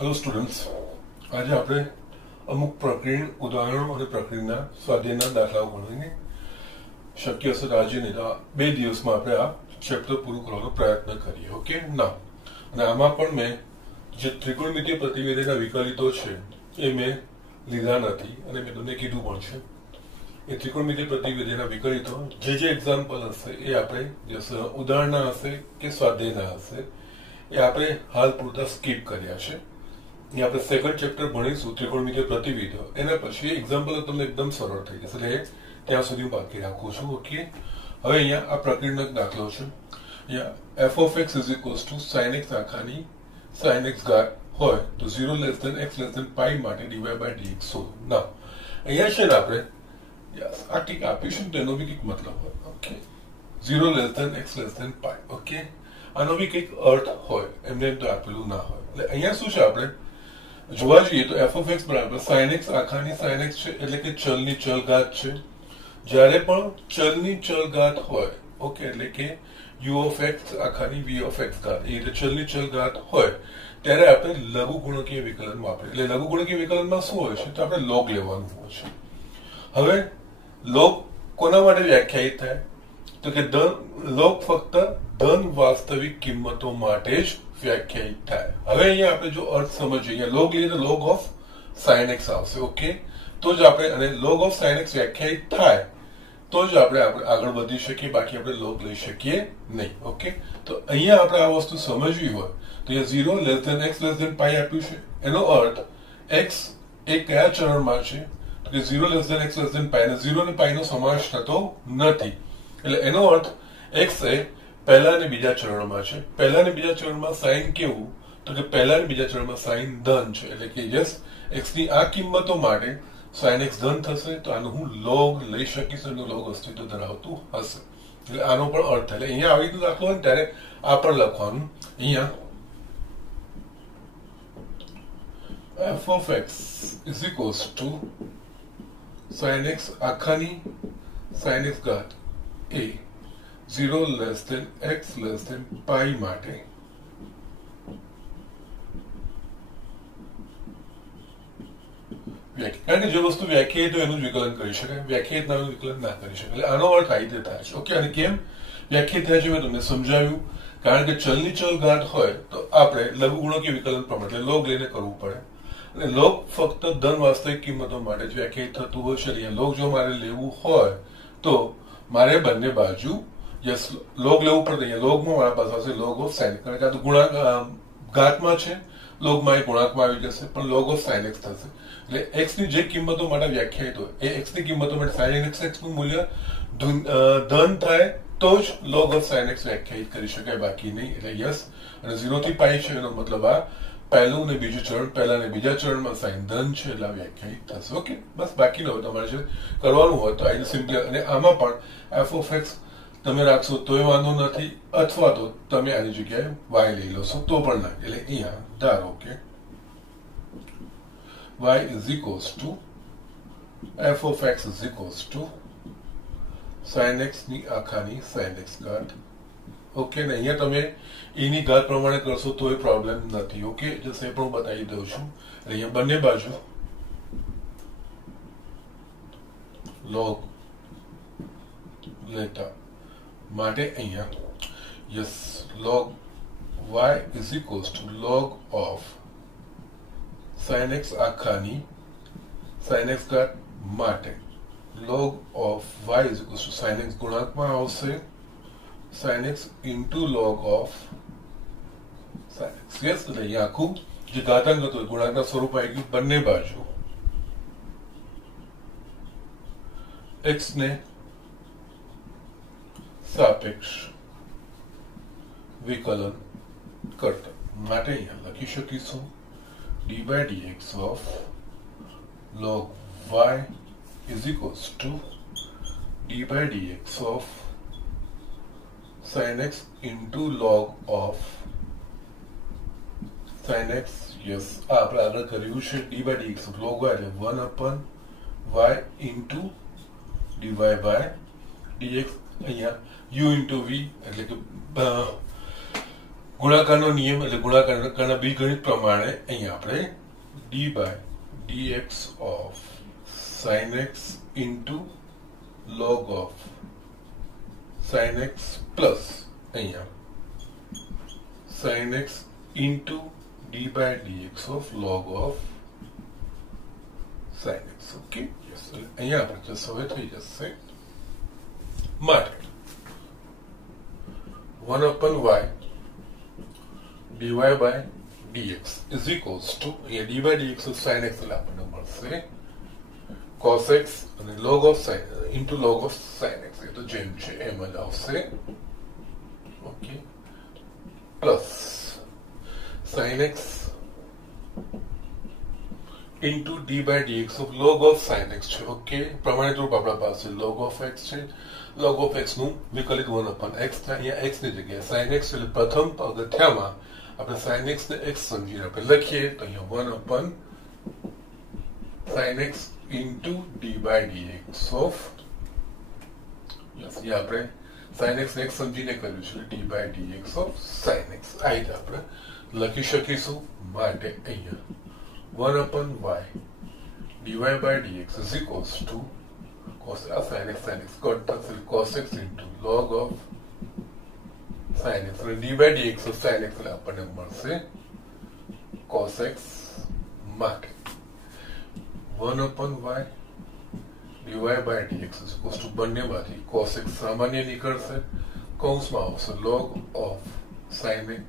Hello students, आज आप अमुक प्रकरण उदाहरणों और प्रकरणना स्वाध्यायના દાખલાઓ ગણવીને શક્ય હશે આજે નહીં તો 2 દિવસમાં આપણે આ ચેપ્ટર પૂરું કરવાનો પ્રયત્ન કરીએ. ઓકે ના, અને આમાં પણ મેં જે ત્રિકોણમિતીય પ્રતિવેદનના વિકલિતો છે એ મેં લીધા નથી અને મેં તમને કીધું પણ છે. એ ત્રિકોણમિતીય પ્રતિવેદનના વિકલિતો જે એક્ઝામ્પલ હશે એ આપણે જે ઉદાહરણના હશે કે સ્વાધ્યાયના હશે એ આપણે હાલ પૂરતા સ્કીપ કર્યા છે. આપણે સેકન્ડ ચેપ્ટર ભણીશું ત્રિકોણમિતીય પ્રતિવેદો, એના પછી એક્ઝામ્પલ તમને એકદમ સરળ થઈ જશે, એટલે ત્યાં સુધી હું બાકી રાખું છું. ઓકે, હવે અહીંયા આ પ્રકરણનો દાખલો છે. અહીંયા f of x is equals to sin x આખાની sin x ઘાત હોય તો 0 less than x less than pi માટે dy by dx શોધો. ના, અહીંયા છે ને આપણે આ ટીક આપીશું તો એનો બી કંઈક મતલબ હોય. Okay, 0 less than x less than pi. Okay, આનો બી કંઈક અર્થ હોય, એમને તો આપેલું ના હોય. એટલે અહીંયા શું છે, આપણે જોવા જઈએ તો f of x બરાબર sin x આખાની sin x છે, એટલે કે ચલની ચલ ઘાત છે. જ્યારે પણ ચલની ચલ ઘાત હોય, ઓકે, એટલે કે u of x આખાની v of x ઘાત, એ રીતે ચલની ચલ ઘાત હોય ત્યારે આપણે લઘુગુણકીય વિકલન વાપરીએ. એટલે લઘુગુણકીય વિકલનમાં શું હોય છે તો આપણે લોગ લેવાનું હોય છે. હવે લોગ કોના માટે વ્યાખ્યાયિત થાય તો કે લોગ ફક્ત ધન વાસ્તવિક કિંમતો માટે જ વ્યાખ્યાયિત થાય. હવે અહીંયા આપણે જો અર્થ સમજીએ, અહીંયા લોગ લઈએ તો લોગ ઓફ sin x આવશે. ઓકે, તો જ આપણે અને લોગ ઓફ sin x વ્યાખ્યાયિત થાય તો જ આપણે આગળ વધી શકીએ, બાકી આપણે લોગ લઈ શકીએ નહીં. ઓકે, તો અહીંયા આપણે આ વસ્તુ સમજવી હોય તો અહીંયા 0 less than x less than pi આપ્યું છે. એનો અર્થ x એ કયા ચરણમાં છે તો કે 0 less than x less than pi, અને 0 અને પાઈ નો સમાવેશ થતો નથી. એટલે એનો અર્થ x એ પહેલા અને બીજા ચરણમાં છે. પહેલા અને બીજા ચરણમાં સાઇન કેવું તો કે પહેલા અને બીજા ચરણમાં સાઇન ધન છે, એટલે કે યસ x ની આ કિંમતો માટે sin x ધન થશે તો આનો હું લોગ લઈ શકીશ, એનું લોગ અસ્તિત્વ ધરાવતું હશે. એટલે આનો પણ અર્થ થાય. એટલે અહીંયા આવી રીતે દાખલો હોય ને ત્યારે આ પણ લખવાનું. અહીંયા f of x is equals to sin x આખાની sin x ઘાત એ 0 less than x less than pi માટે કારણ કે જે વસ્તુ વ્યાખ્યાયિત હોય એનું જ વિકલન કરી શકાય, વ્યાખ્યાયિત ના વિકલન ના કરી શકાય. એટલે આનો અર્થ આ રીતે થાય છે. ઓકે, અને કેમ વ્યાખ્યાયિત થાય છે મેં તમને સમજાવ્યું. કારણ કે ચલની ચલ ઘાત હોય તો આપણે લઘુગુણકીય વિકલન પ્રમાણે એટલે લોગ લઈને કરવું પડે, અને લોગ ફક્ત ધન વાસ્તવિક કિંમતો માટે જ વ્યાખ્યાયિત થતું હોય છે. એટલે લોગ જો મારે લેવું હોય તો મારે બંને બાજુ યસ લોગ લેવું પડે. અહીંયા લોગમાં મારા પાસે હશે લોગ ઓફ સાઇન, કારણ કે આ તો ગુણાંક ઘાતમાં છે, લોગમાં એ ગુણાંકમાં આવી જશે, પણ લોગ ઓફ સાઇન એક્સ થશે. એટલે એક્સ ની જે કિંમતો માટે વ્યાખ્યાયિત હોય એ એક્સ ની કિંમતો માટે સાઇન એક્સ નું મૂલ્ય ધન થાય તો જ લોગ ઓફ સાઇન એક્સ વ્યાખ્યાયિત કરી શકાય, બાકી નહીં. એટલે યસ, અને 0 થી પાઈ છે એનો મતલબ આ પહેલું ને બીજું ચરણ, પહેલા ને બીજા ચરણમાં સાઇન ધન છે એટલે વ્યાખ્યાયિત થશે. ઓકે, બસ બાકી ન હોય તમારે જે કરવાનું હોય તો આઈ સિમ્પલી, અને આમાં પણ એફ ઓફ એક્સ તમે રાખશો તોય વાંધો નથી, અથવા તો તમે આની જગ્યાએ y લઈ લો છો તો પણ ના. એટલે અહીંયા ધારો કે y is equals to f of x is equals to sin x ની આખાની sin x ઘાત. ઓકે, ને અહીંયા તમે એની ઘાત પ્રમાણે કરશો તોય પ્રોબ્લેમ નથી. ઓકે, જસ્ટ એ પણ બતાવી દઉં છું. અહીંયા બંને બાજુ લોગ લેતા માટે અહીંયા yes log y is equals to log of sin x આખાની sin x ઘાત માટે log of y is equals to sin x ગુણાંકમાં આવશે sin x into log of sin x. Yes, એટલે અહીંયા આખું જે ઘાતાંક હતો ગુણાંકના સ્વરૂપ આવી ગયું. બંને બાજુ x ને સાપેક્ષ વિકલન કરતા માટે અહીંયા લખી શકીશું d by dx of log y is equals to d by dx of sin x into log of sin x. Yes, આ આપણે આગળ કર્યું છે. d by dx of log y એટલે 1 upon y into dy by dx. અહીંયા u into v એટલે કે ગુણાકારનો નિયમ એટલે ગુણાકારના બીજગણિત પ્રમાણે અહીંયા આપણે d by dx of sin x into log of sin x plus અહીંયા sin x into d by dx of log of sin x. Okay, yes. અહીંયા આપણે જસ્ટ હવે થઈ જશે માટે 1 upon y dy by dx is equals to dy by dx of sin x એટલે આપણને મળશે cos x અને log of sin into log of sin x એ તો જેમ છે એમ જ આવશે. Okay plus sin x into d by dx of log of sin x છે. ઓકે પ્રમાણિત રૂપ આપણા પાસે log of x છે. log of x નું વિકલિત 1 upon x થાય. અહીંયા x ની જગ્યાએ sin x એટલે પ્રથમ પગથિયામાં આપણે sin x ને x સમજીને આપણે લખીએ તો અહીંયા 1 upon sin x into d by dx of અહીંયા આપણે sin x ને x સમજીને કર્યું છે d by dx of sin x આ રીતે આપણે લખી શકીશું. માટે અહીંયા 1 upon y dy by dx is equals to cos sin x cos x into log of sin x d by dx of sin x એટલે આપણને મળશે cos x માટે 1 upon y dy by dx is equals to બંનેમાંથી cos x સામાન્ય નીકળશે કૌંસમાં આવશે log of sin x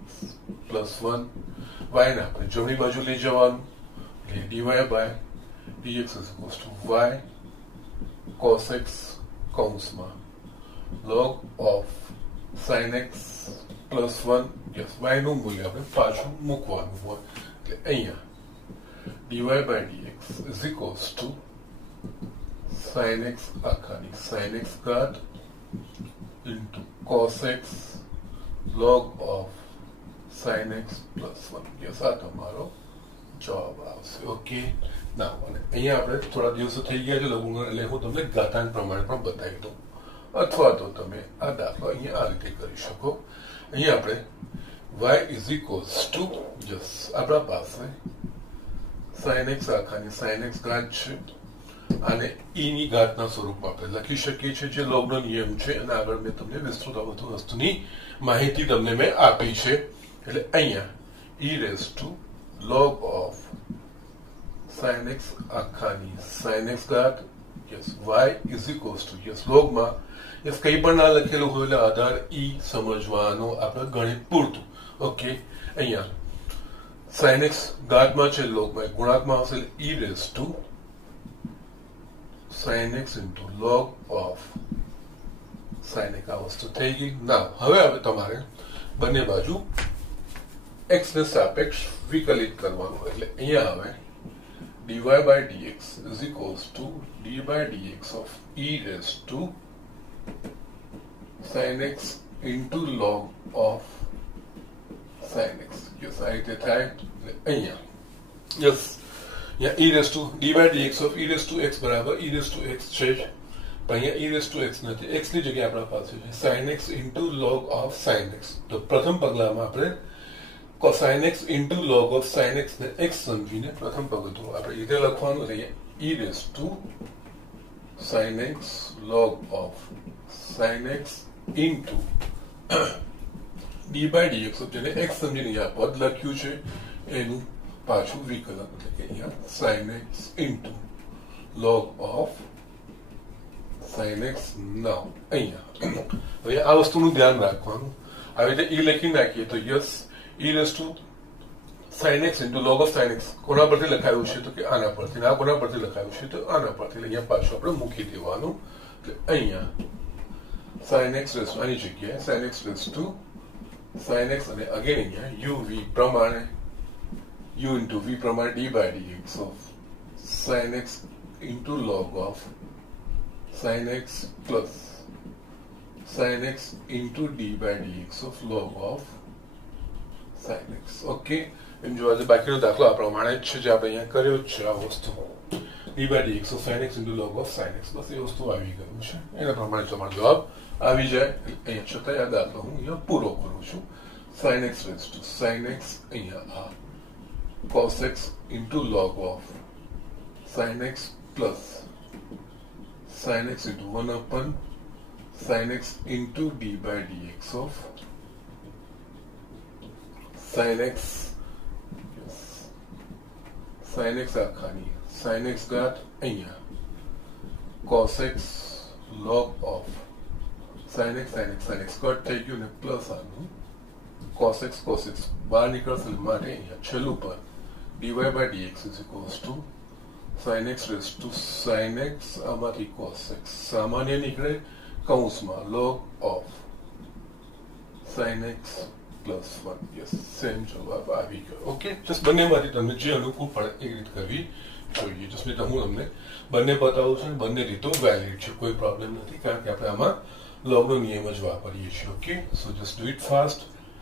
plus 1 y ને આપણે જમણી બાજુ લઈ જવાનું એટલે dy by dx is equals to y cos x કૌંસમાં log of sin x plus 1 yes y નું મૂલ્ય આપણે પાછું મૂકવાનું હોય એટલે અહીંયા dy by dx is equals to sin x આખાની sin x ઘાત into cos x log of sin x plus 1 yes આ તમારો જવાબ આવશે. ઓકે ના અને અહીંયા આપણે થોડા દિવસો થઈ ગયા છે લઘુગુણન એટલે હું તમને ઘાતાંક પ્રમાણે પણ બતાવી દઉં અથવા તો તમે આ દાખલો અહીંયા આ રીતે કરી શકો. અહીંયા આપણે y is equals to yes આપણા પાસે sin x આખાની sin x ઘાત છે અને e ની ઘાતના સ્વરૂપમાં આપણે લખી શકીએ છીએ જે લોગનો નિયમ છે અને આગળ મેં તમને વિસ્તૃત વસ્તુની માહિતી તમને મેં આપી છે. એટલે અહીંયા e raised to log of sin x આખાની sin x ઘાત yes y is equals to yes logમાં yes કંઈ પણ ના લખેલું હોય એટલે આધાર e સમજવાનો આપણે ગણિત પૂરતું. ઓકે અહીંયા sin x ઘાતમાં છે logમાં ગુણાંકમાં આવશે e raised to sin x into log of sin x આ વસ્તુ થઈ ગઈ. ના હવે તમારે બંને બાજુ x ને સાપેક્ષ વિકલિત કરવાનું એટલે અહીંયા આવે dy by dx is equals to d by dx of e raised to sin x into log of sin x yes આ રીતે થાય એટલે અહીંયા yes यहाँ e raised to d by dx of e raised to x बराबर e raised to x છે પણ અહીંયા e raised to x નથી x ની જગ્યાએ આપણા પાસે છે sin x into log of sin x તો પ્રથમ પગલામાં આપણે sin x into log of sin x ને x સમજીને પ્રથમ પગલું આપણે રીતે લખવાનું એટલે e raised to sin x log of sin x into d by dx જેને x સમજીને અહીંયા પદ લખ્યું છે એનું પાછું વિકલન એટલે કે અહીંયા sin x into log of sin x now અહીંયા હવે આ વસ્તુનું ધ્યાન રાખવાનું આવી રીતે e લખી નાખીએ તો yes e raised to sin x into log of sin x કોના પરથી લખાયું છે તો કે આના પરથી આ કોના પરથી લખાયું છે તો આના પરથી અહીંયા પાછું આપણે મૂકી દેવાનું એટલે અહીંયા sin x raised to આની જગ્યાએ sin x raised to sin x અને અગેન અહીંયા u v પ્રમાણે u into v प्रमाण d by dx of sin x into log of sin x plus sin x into d by dx of log of sin x. Okay એમ જોવા જઈએ બાકીનો દાખલો આ પ્રમાણે જ છે જે આપણે અહીંયા કર્યો જ છે આ વસ્તુ d by dx of sin x into log of sin x બસ એ વસ્તુ આવી ગયું છે એના પ્રમાણે તમારો જવાબ આવી જાય અહીંયા છતાં આ દાખલો હું અહીંયા પૂરો કરું છું. sin x raised to sin x અહીંયા cos x into log of sin x plus sin x into 1 upon sin x into d by dx of sin x, yes, sin x આખાની sin x ઘાત અહીંયા cos x log of sin x cut થઈ ગયું ને plus આનું cos x બહાર નીકળશે માટે અહીંયા છેલ્લું પર dy by dx is equals to sin x raised to sin x આમાંથી cos x સામાન્ય નીકળે કૌંસમાં log of sin x plus 1. yes, same જવાબ આવી ગયો. ઓકે, જસ્ટ બંનેમાંથી તમને જે અનુકૂળ પડે એ રીત કરવી જોઈએ. જસ્ટ હું તમને બંને બતાવું છું, બંને રીતો વેલિડ છે, કોઈ પ્રોબ્લેમ નથી, કારણ કે આપણે આમાં લોગનો નિયમ જ વાપરીએ છીએ. Okay, so just do it fast.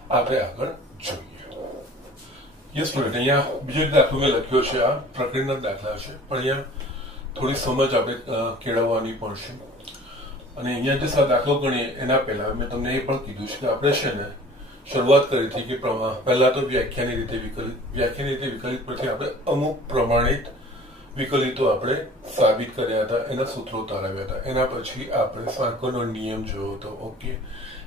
આપણે આગળ જોઈએ. યસ સ્ટુડન્ટ, અહીંયા બીજો એક દાખલો મેં લખ્યો છે, આ પ્રકરણના દાખલા છે, પણ અહીંયા થોડી સમજ આપણે કેળવવાની પડશે. અને અહીંયા જે દાખલો ગણીએ એના પહેલા મેં તમને એ પણ કીધું છે કે આપણે છે ને શરૂઆત કરી હતી કે પહેલા તો વ્યાખ્યાની રીતે વિકલિત પરથી આપણે અમુક પ્રમાણિત વિકલિતો આપણે સાબિત કર્યા હતા, એના સૂત્રો તારવ્યા હતા. એના પછી આપણે સાંકળનો નિયમ જોયો હતો. ઓકે,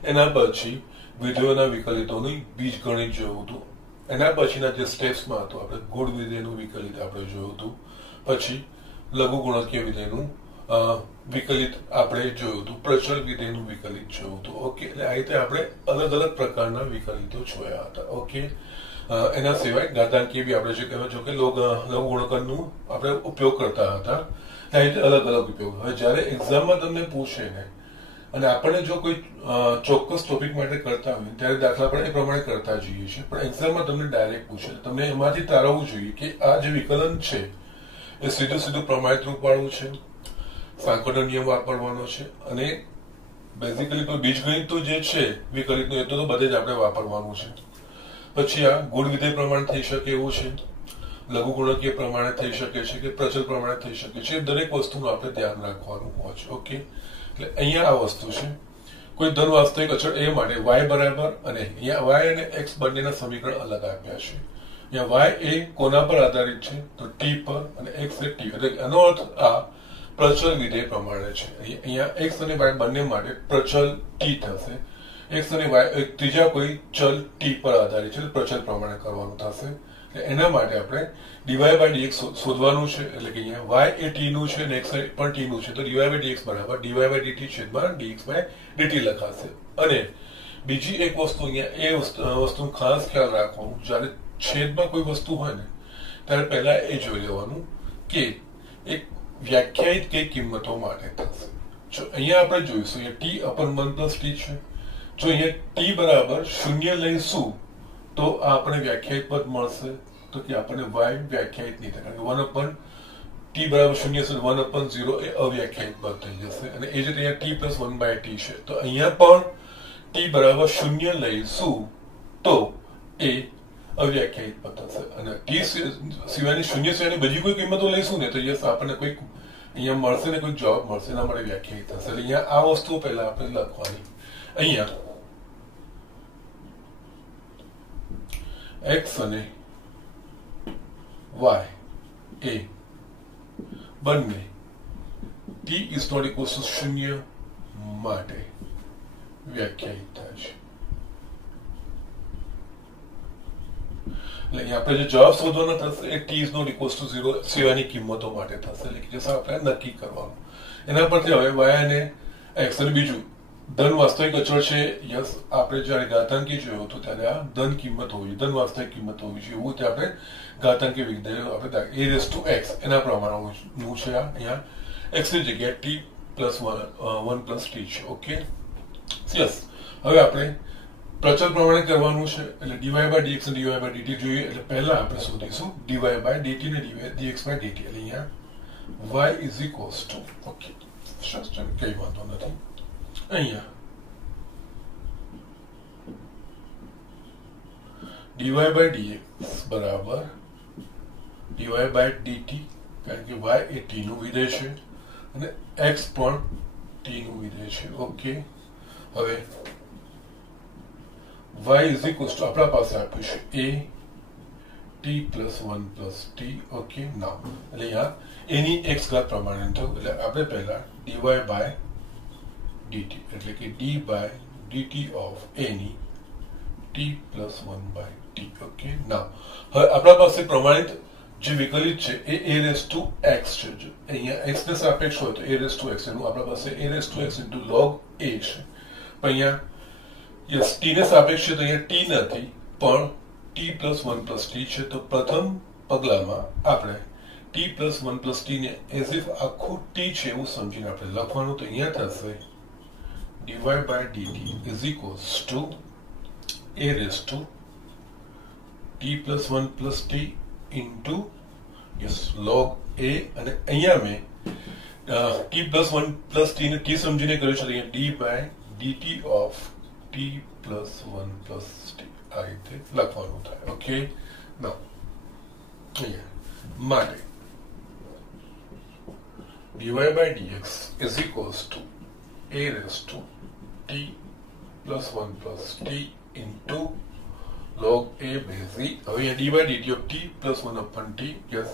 એના પછી વિધેયોના વિકલિતોની બીજગણિત જોયું હતું. એના પછીના જે સ્ટેપ્સમાં હતું આપણે ગુણ વિધેયનું વિકલિત આપણે જોયું હતું. પછી લઘુગુણકીય વિધેયનું વિકલિત આપણે જોયું હતું, પ્રચળ વિધેયનું વિકલિત જોયું હતું. ઓકે, એટલે આ રીતે આપણે અલગ અલગ પ્રકારના વિકલિતો જોયા હતા. ઓકે, એના સિવાય ઘાતાંકીય બી આપણે જે કહેવાય છો કે લઘુગુણકનું આપણે ઉપયોગ કરતા હતા, આ રીતે અલગ અલગ ઉપયોગ. હવે જયારે એક્ઝામમાં તમને પૂછે ને અને આપણે જો કોઈ ચોક્કસ ટોપિક માટે કરતા હોય ત્યારે દાખલા આપણે એ પ્રમાણે કરતા જઈએ છીએ, પણ એક્ઝામમાં તમને ડાયરેક્ટ પૂછે તમને એમાંથી તારવવું જોઈએ કે આ જે વિકલન છે એ સીધું પ્રમાણિત રૂપ વાળું છે, સાંકળનો નિયમ વાપરવાનો છે, અને બેઝિકલી તો બીજગણિત તો જે છે વિકલિતનું એ તો બધે જ આપણે વાપરવાનું છે. પછી આ ગુણ વિધેય પ્રમાણે થઈ શકે એવું છે, લઘુગુણકીય પ્રમાણે થઈ શકે છે કે પ્રચલ પ્રમાણે થઈ શકે છે, દરેક વસ્તુનું આપણે ધ્યાન રાખવાનું હોય છે. ઓકે, એટલે અહીંયા આ વસ્તુ છે, કોઈ ધન વાસ્તવિક અચળ એ માટે y બરાબર, અને અહીંયા y અને x બંનેના સમીકરણ અલગ આપ્યા છે. અહીંયા y એ કોના પર આધારિત છે તો t પર, અને x એ t, એટલે એનો અર્થ આ પ્રચલ વિધેય પ્રમાણે છે. અહીંયા x અને y બંને માટે પ્રચલ t થશે, x અને y ત્રીજા કોઈ ચલ t પર આધારિત છે, પ્રચલ પ્રમાણે કરવાનું થશે. એના માટે આપણે dy by dx શોધવાનું છે, એટલે કે અહીંયા y એ t નું છે અને x પણ t નું છે, તો dy by dx બરાબર dy by dt છેદમાં dx by dt લખાશે. અને બીજી એક વસ્તુ અહીંયા એ વસ્તુ ખાસ ખ્યાલ રાખવાનું, જ્યારે છેદમાં કોઈ વસ્તુ હોય ને ત્યારે પહેલા એ જોઈ લેવાનું કે એક વ્યાખ્યાયિત કઈ કિંમતો માટે થશે. જો અહીંયા આપણે જોઈશું અહીંયા t upon 1 plus t છે, જો અહીંયા t બરાબર 0 લઈશું તો આપણે વ્યાખ્યાયિત પદ મળશે, તો કે આપણને y વ્યાખ્યાયિત નહીં થાય, કારણ કે 1 upon t બરાબર 0 છે, 1 upon 0 એ અવ્યાખ્યાયિત પદ થઈ જશે. અને એ જ રીતે અહીંયા t plus 1 by t છે, તો અહીંયા પણ t બરાબર 0 લઈશું તો એ અવ્યાખ્યાયિત પદ થશે. અને t સિવાયની 0 સિવાયની બીજી કોઈ કિંમતો લઈશું ને તો યસ આપણને કોઈ અહીંયા મળશે ને કોઈ જવાબ મળશે, એના માટે વ્યાખ્યાયિત થશે. એટલે અહીંયા આ વસ્તુ પહેલા આપણે લખવાની. અહીંયા x અને y એ બંને t is not equal to 0 માટે વ્યાખ્યાયિત થાય છે. એટલે આપણે જે જવાબ શોધવાનો થશે એ t is not equal to 0 સિવાયની કિંમતો માટે થશે, એટલે કે જે આપણે નક્કી કરવાનું. એના પરથી હવે y અને x અને બીજું ધન વાસ્તવિક અચળ છે. યસ, આપણે જયારે ઘાતાંકી જોયું હતું ત્યારે આ ધન કિંમત હોવી, ધન વાસ્તવિક કિંમત હોવી જોઈએ, એવું આપણે ઘાતાંકી વિધેય આપણે a raised to x એના પ્રમાણનું છે. આ અહીંયા x ની જગ્યાએ t plus 1 plus t છે. ઓકે, યસ, હવે આપણે પ્રચલ પ્રમાણે કરવાનું છે, એટલે dy by dx અને dy by dt જોઈએ. એટલે પહેલા આપણે શોધીશું dy by dt ને dx by dt. એટલે અહીંયા y is equals to, okay કઈ વાંધો નથી, અહીંયા dy by dx બરાબર dy by dt, કારણ કે y એ t નું વિધેય છે અને x પણ t નું વિધેય છે. ઓકે, હવે y इज इक्वल्स टू अपना पास आप्યું છે a t plus 1 plus t. Okay now એટલે यहाँ એની x ઘાત પ્રમાણે થયું એટલે આપણે પહેલા dy by dt એટલે કે d by dt of a ની t plus 1 by t. Okay નાउ હવે આપણા પાસે પ્રમાણિત જે વિકલિત છે એ a raised to x છે. અહીંયા x ને સાપેક્ષ હોય તો a raised to x એનું આપણા પાસે a raised to x into log a છે. પણ અહીંયા યસ t ને સાપેક્ષ છે તો અહીંયા t નથી પણ t plus 1 plus t છે. તો પ્રથમ પગલામાં આપણે t plus 1 plus t ને as if આખું t છે એવું સમજીને આપણે લખવાનું. તો અહીંયા થશે dy by dt is equals to a raised to t plus 1 plus t into yes log a અને અહીંયા મેં t plus 1 plus t ને t સમજીને કર્યું છે. અહીંયા d by dt of t plus 1 plus t આ રીતે લખવાનું થાય. ઓકે નાઉ અહીંયા માટે dy by dx is equals to a raised to t plus 1 plus t into log a base e. હવે અહીંયા d by dt of t plus 1 upon t yes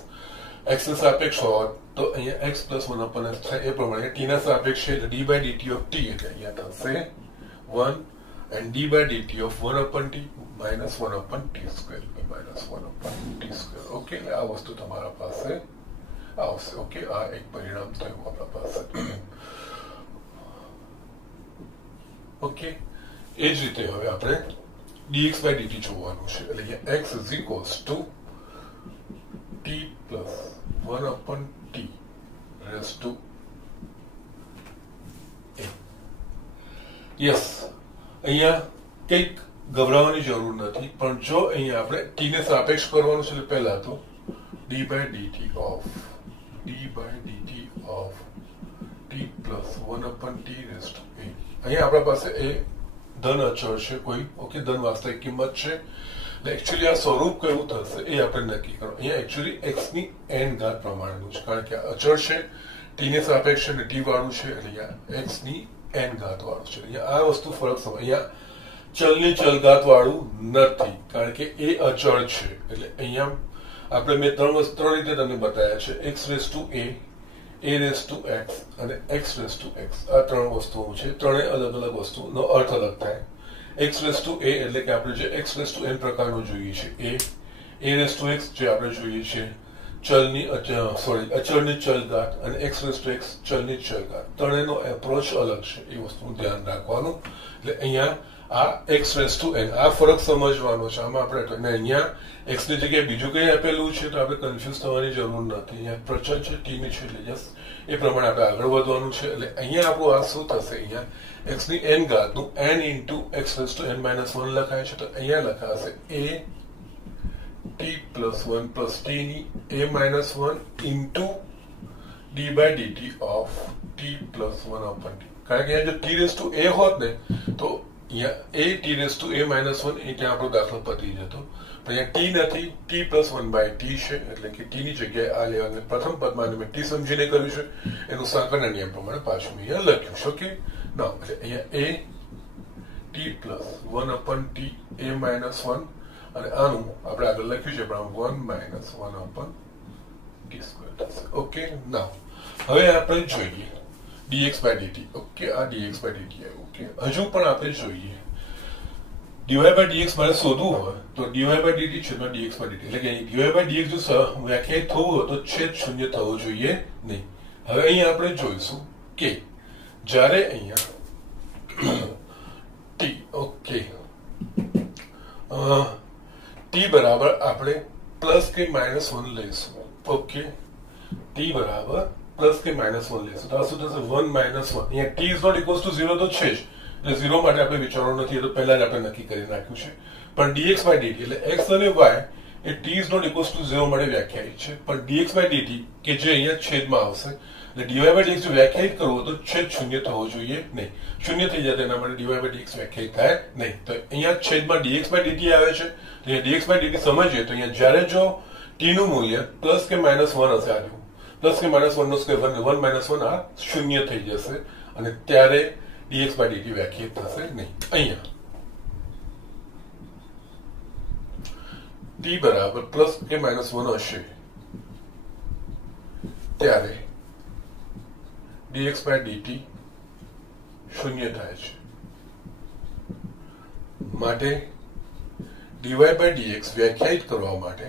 x ના સાપેક્ષ હોય તો અહીંયા x plus 1 upon x થાય. એ પ્રમાણે t ના સાપેક્ષ છે એટલે d by dt of t એટલે અહીંયા થશે 1 and d by dt of 1 upon t minus 1 upon t square minus 1 upon t square. Okay આ વસ્તુ તમારા પાસે આવશે. ઓકે આ એક પરિણામ થયું આપણા પાસે. ઓકે એ જ રીતે હવે આપણે dx by dt જોવાનું છે એટલે અહીંયા x is equals to t plus 1 upon t raised to a. Yes અહીંયા કંઈક ગભરાવાની જરૂર નથી પણ જો અહીંયા આપણે t ને સાપેક્ષ કરવાનું છે એટલે પહેલા તો d by dt of t plus 1 upon t raised to a. અહીંયા આપણા પાસે એ ધન અચળ છે કોઈ. ઓકે ધન વાસ્તવિક કિંમત છે એટલે એકચ્યુઅલી આ સ્વરૂપ કયું થશે એ આપણે નક્કી કરો. અહીંયા એકચ્યુઅલી x ની n ઘાત પ્રમાણેનું છે કારણ કે આ અચળ છે t ને સાપેક્ષ છે અને t વાળું છે એટલે અહીંયા x ની n ઘાત વાળું છે. અહીંયા આ વસ્તુ ફરક સમય અહીંયા ચલની ચલઘાત વાળું નથી કારણ કે એ અચળ છે એટલે અહીંયા આપણે મેં ત્રણ રીતે તમને બતાવ્યા છે x raised to a raised to x અને x raised to x. આ ત્રણ વસ્તુઓ છે. ત્રણેય અલગ અલગ વસ્તુનો અર્થ અલગ થાય. x raised to a એટલે કે આપણે જે x raised to n પ્રકારનું જોઈએ છે a raised to x જે આપણે જોઈએ છે ચલની અચળની ચલઘાત અને x raised to x ચલની ચલઘાત. ત્રણેયનો એપ્રોચ અલગ છે એ વસ્તુનું ધ્યાન રાખવાનું. એટલે અહીંયા આ x raised to n આ ફરક સમજવાનો છે. આમાં આપણે અહીંયા x ની જગ્યાએ બીજું કંઈ આપેલું છે તો આપણે કન્ફ્યુઝ થવાની જરૂર નથી. અહીંયા પ્રચલ છે t ની છે એટલે યસ એ પ્રમાણે આપણે આગળ વધવાનું છે. એટલે અહીંયા આપણું આ શું થશે અહીંયા x ની n ઘાતનું n into x raised to n minus 1 લખાય છે. તો અહીંયા લખાશે a t plus 1 plus t ની a minus 1 into d by dt of t plus 1 upon t. કારણ કે અહીંયા જો t raised to a હોત ને તો અહીંયા a t raised to a minus 1 એ ત્યાં આપણો દાખલો પતી જતો. પણ અહીંયા t નથી t plus 1 by t છે એટલે કે t ની જગ્યાએ આ લેવાનું. પ્રથમ પદમાં મેં t સમજીને કર્યું છે એનું સાંકળના નિયમ પ્રમાણે પાછું મેં અહીંયા લખ્યું છે. ઓકે ના એટલે અહીંયા a t plus 1 upon t a minus 1 અને આનું આપણે આગળ લખ્યું છે પણ 1 minus 1 upon t square થશે. ઓકે ના હવે આપણે જોઈએ dx by dt. ઓકે આ dx by dt આવ્યું. ઓકે હજુ પણ આપણે જોઈએ dy by dx મારે શોધવું હોય તો dy by dt છેદમાં dx by dt એટલે કે dy by dx જો વ્યાખ્યાયિત થવું હોય તો છેદ શૂન્ય થવું જોઈએ નહીં. હવે અહીંયા આપણે જોઈશું કે જ્યારે અહીંયા t ઓકે t બરાબર આપણે પ્લસ કે માઇનસ 1 લઈશું. ઓકે t બરાબર પ્લસ કે માઇનસ 1 લઈશું તો આ શું થશે 1 minus 1. અહીંયા t is not equals to 0 તો છે જ એટલે 0 માટે આપણે વિચારવાનું નથી. એ તો પહેલા જ આપણે નક્કી કરી નાખ્યું છે. પણ dx by dt એટલે x અને y A t is not equals to 0 માટે વ્યાખ્યાયિત છે. પણ dx by dt કે જે અહીંયા છેદમાં આવશે એટલે dy by dx જો વ્યાખ્યાયિત કરવું તો છેદ શૂન્ય થવો જોઈએ નહીં. શૂન્ય થઈ જાય તેના માટે dy by dx વ્યાખ્યાયિત થાય નહીં. તો અહીંયા છેદમાં dx by dt આવે છે. તો અહીંયા dx by dt સમજીએ તો અહીંયા જ્યારે જો t નું મૂલ્ય પ્લસ કે માઇનસ 1 હશે આવ્યું પ્લસ કે માઇનસ 1 નો સ્ક્વેર 1 minus 1 આ શૂન્ય થઈ જશે અને ત્યારે dx by dt વ્યાખ્યાયિત થશે નહીં. અહીંયા t बराबर प्लस a माइनस 1 હશે ત્યારે dx by dt શૂન્ય થાય છે માટે dy by dx વ્યાખ્યાયિત કરવા માટે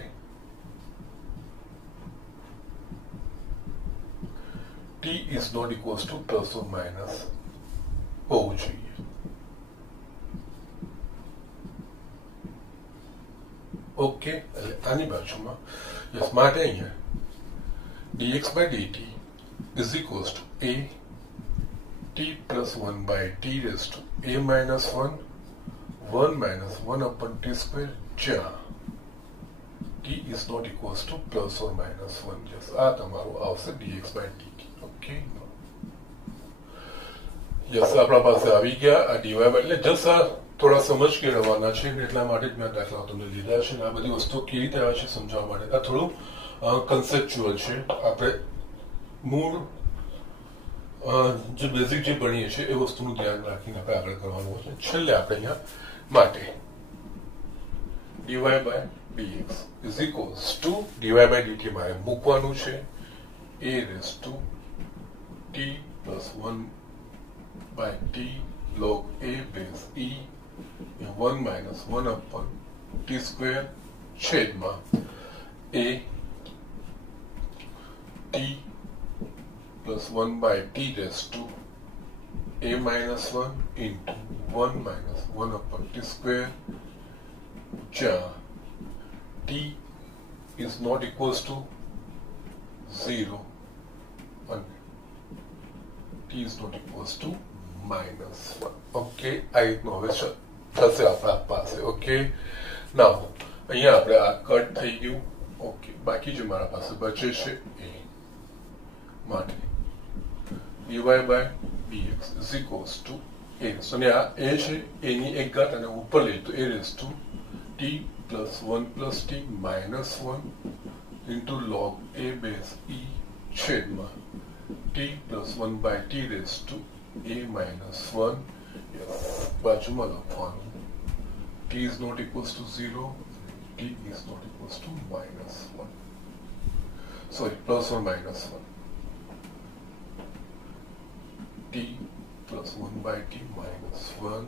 t is not equals to plus or minus હોવું જોઈએ ઓકે એટલે આની બાજુમાં યસ માટે અહીંયા dx by dt is equals to a t plus 1 by t raised to a minus 1 1 minus 1 upon t square જ્યાં t is not equals to plus or minus 1 yes આ તમારું આવશે dx by dt okay yes આપણા પાસે આવી ગયા આ dy by એટલે જસ્ટ આ થોડા સમજ કેળવવાના છે એટલા માટે જ મેં દાખલા તમને લીધા છે આ બધી વસ્તુઓ કેવી રીતે આવે છે સમજાવવા માટે આ થોડું કન્સેપ્ચ્યુઅલ છે આપણે મૂળ જે બેઝિક જે ભણીએ છીએ એ વસ્તુનું ધ્યાન રાખીને આપણે આગળ કરવાનું હોય છે છેલ્લે આપણે અહીંયા માટે dy by dx is equals to dy by dt મારે મૂકવાનું છે a raised to t plus 1 by t log a base e 1 minus 1 upon t square છેદમાં a t plus 1 by t raised to a minus 1 into 1 minus 1 upon t square જ્યાં t is not equals to 0 and t is not equals to minus 1 okay આ રીતનું હવે થશે આપણા પાસે okay નાઉ અહીંયા આપણે આ કટ થઈ ગયું ઓકે બાકી જે મારા પાસે બચે છે એ માટે dy by dx is equals to a so ને આ a છે a ની એક ઘાત અને ઉપર લઈએ તો a raised to t plus 1 plus t minus 1 into log a base e છેદમાં t plus 1 by t raised to a minus 1 yes બાજુમાં લખવાનું t is not equals to 0 t is not equals to minus 1 sorry plus or minus 1 t plus 1 by t minus 1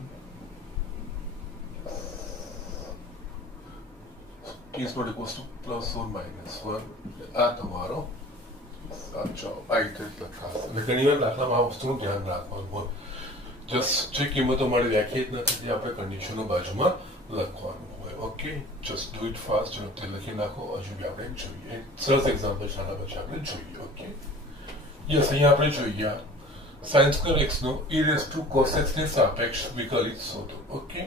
t is not equals to plus or minus 1 આ તમારો સાચો આ રીતે લખાશે અને ઘણી વાર દાખલામાં આ વસ્તુનું ધ્યાન રાખવાનું હોય જસ્ટ જે કિંમતો માટે વ્યાખ્યાયિત નથી તે આપણે કન્ડિશનો બાજુમાં લખવાનું હોય okay just do it fast તે લખી નાખો હજુ બી આપણે જોઈએ સરસ એક્ઝામ્પલ સારા પછી આપણે જોઈએ ઓકે યસ અહીંયા આપણે જોઈએ sin square x no e raised to cos x ને સાપેક્ષ વિકલિત શોધો ઓકે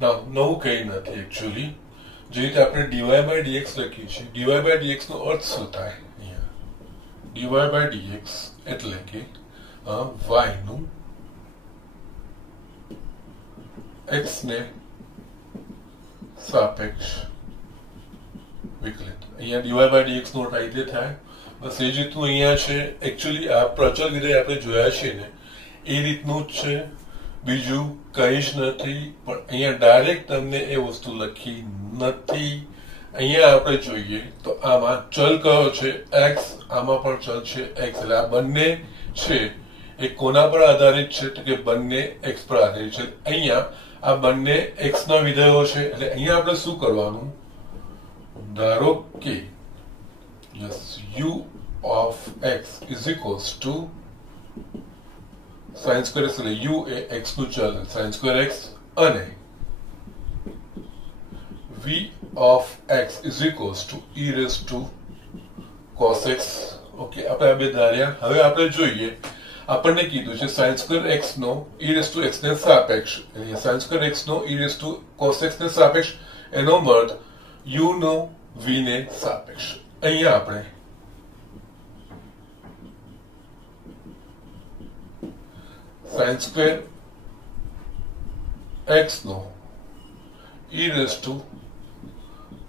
નાઉ નવું કંઈ નથી એકચ્યુઅલી જે રીતે આપણે dy by dx લખીએ છીએ dy by dx નો અર્થ શું થાય અહીંયા dy by dx એટલે કે y નું x ને સાપેક્ષ વિકલિત અહીંયા dy by dx નો અર્થ આ રીતે થાય બસ એ જ રીતનું અહીંયા છે એકચ્યુઅલી આ પ્રચલ વિધેય આપણે જોયા છે ને એ રીતનું જ છે બીજું કંઈ જ નથી પણ અહીંયા ડાયરેક્ટ તમને એ વસ્તુ લખી નથી અહીંયા આપણે જોઈએ તો આમાં ચલ કયો છે x આમાં પણ ચલ છે x એટલે આ બંને છે એ કોના પર આધારિત છે તો કે બંને x પર આધારિત છે અહીંયા આ બંને x ના વિધેયો છે એટલે અહીંયા આપણે શું કરવાનું ધારો કે yes u of x is equals to sin square x એટલે u એ x નું ચલ sin square x અને v of x is equals to e raised to cos x okay આપણે આ બે ધાર્યા હવે આપણે જોઈએ આપણને કીધું છે sin square x no e raised to x ને સાપેક્ષ એટલે sin square x no e raised to cos x ને સાપેક્ષ એનો મતલબ u નો v ને સાપેક્ષ અહીંયા આપણે sin square x no e raised to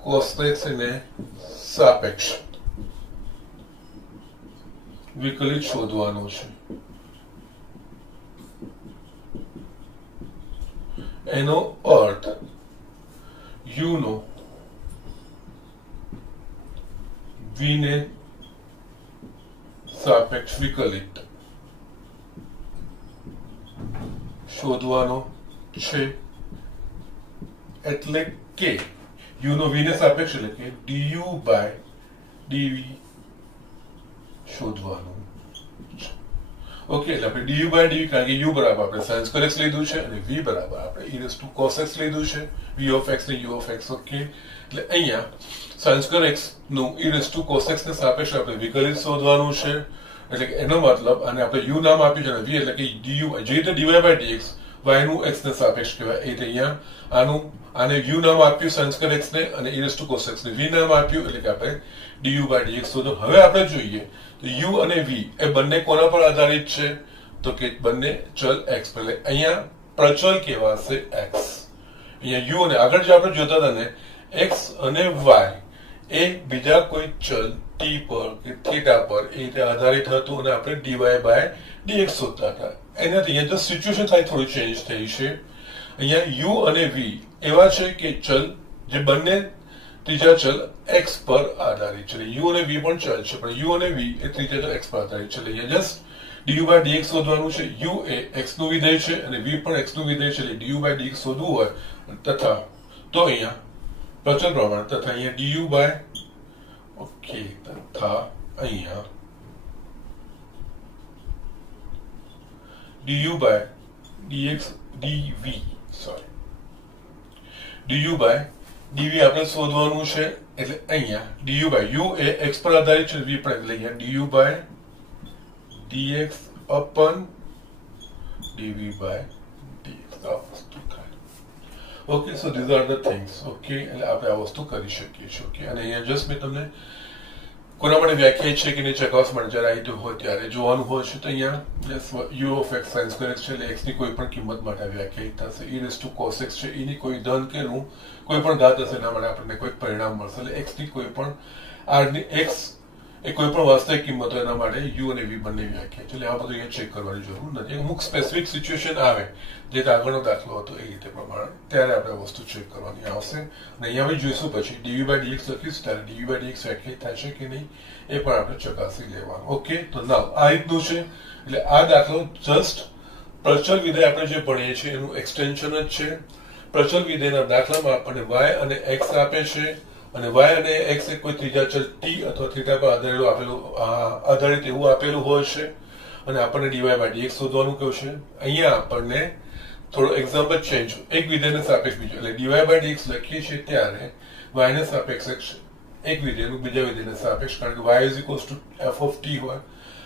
cos x ને સાપેક્ષ વિકલિત શોધવાનો છે એનો અર્થ u નો v ને સાપેક્ષ વિકલિત શોધવાનો છે, એટલે કે u નો v ને સાપેક્ષ એટલે કે du by dv શોધવાનું છે. ઓકે, એટલે આપણે du by dv કારણ કે u બરાબર આપણે sin square x લીધું છે અને v બરાબર આપણે e raised to cos x લીધું છે, v of x ને u of x. ઓકે, એટલે અહીંયા sin square x નું e raised to cos x ને સાપેક્ષ આપણે વિકલિત શોધવાનું છે. એટલે કે એનો મતલબ આને આપણે u નામ આપ્યું છે અને v એટલે કે du જે રીતે dy by dx y નું x ને સાપેક્ષ કહેવાય, એ અહીંયા આને u નામ આપ્યું sin square x ને અને e raised to cos x ને v નામ આપ્યું, એટલે કે આપણે du by dx શોધો. હવે આપણે જોઈએ તો u અને v એ બંને કોના પર આધારિત છે, તો કે બંને ચલ x પર. એટલે અહીંયા પ્રચલ કહેવાશે x. અહીંયા u અને આગળ જે આપણે જોતા હતા ને x અને y એ બીજા કોઈ ચલ t પર કે થીટા પર એ રીતે આધારિત હતું અને આપણે dy by dx શોધતા હતા. એનાથી અહીંયા જો સિચ્યુએશન થાય થોડી ચેન્જ થઈ છે. અહીંયા u અને v એવા છે કે ચલ જે બંને ત્રીજા ચલ x પર આધારિત છે. u અને v પણ ચલ છે, પણ u અને v એ ત્રીજા ચલ x પર આધારિત છે. અહીંયા જસ્ટ du by dx શોધવાનું છે. u એ x નું વિધેય છે અને v પણ x નું વિધેય છે. એટલે du by dx શોધવું હોય તથા તો અહીંયા પ્રચલ પ્રમાણે તથા અહીંયા du by ઓકે તથા અહીંયા du by dx dv sorry du by dv આપણે શોધવાનું છે. એટલે અહીંયા du by u A x પર આધારિત છે, v પર. એટલે અહીંયા du by dx upon dv by dx આ વસ્તુ થાય. Okay, so these are the things. Okay, એટલે આપણે આ વસ્તુ કરી શકીએ છીએ. ઓકે, અને અહીંયા જસ્ટ મેં તમને કોના માટે વ્યાખ્યાયિત છે કે નહીં ચકાસવા માટે જ્યારે આવી હોય ત્યારે જોવાનું હોય છે. તો અહીંયા u of x sin square x છે, એટલે x ની કોઈ પણ કિંમત માટે વ્યાખ્યાયિત થશે. e raised to cos x છે, એની કોઈ ધન કે ઋણ કોઈ પણ ઘાત હશે, એના માટે આપણને કોઈ પરિણામ મળશે. એટલે x ની કોઈ પણ r ની x એ કોઈ પણ વાસ્તવિક કિંમત હોય એના માટે u અને v બંને વ્યાખ્યાયિત. એટલે આ બધું અહીંયા ચેક કરવાની જરૂર નથી. અમુક સ્પેસિફિક સિચ્યુએશન આવે જે આગળનો દાખલો હતો એ રીતે પ્રમાણે ત્યારે આપણે વસ્તુ ચેક કરવાની આવશે. અને અહીંયા બી જોઈશું પછી dv by dx લખીશું ત્યારે dv by dx વ્યાખ્યાયિત થાય છે કે નહીં એ પણ આપણે ચકાસી લેવાનું. ઓકે, તો નાવ આ રીતનું છે. એટલે આ દાખલો જસ્ટ પ્રચલ વિધેય આપણે જે ભણીએ છીએ એનું એક્સટેન્શન જ છે. પ્રચલ વિધેયના દાખલામાં આપણને y અને x આપે છે અને y અને x એ કોઈ ત્રીજા ચલ t અથવા થીટા પર આધારિત એવું આપેલું હોય છે અને આપણને dy by dx શોધવાનું કહ્યું છે. અહીંયા આપણને થોડો એક્ઝામ્પલ ચેન્જ, એક વિધેયને સાપેક્ષ બીજું, એટલે dy by dx લખીએ છીએ ત્યારે y ને સાપેક્ષ એક વિધેયનું બીજા વિધેયને સાપેક્ષ, કારણ કે y is equals to f of t હોય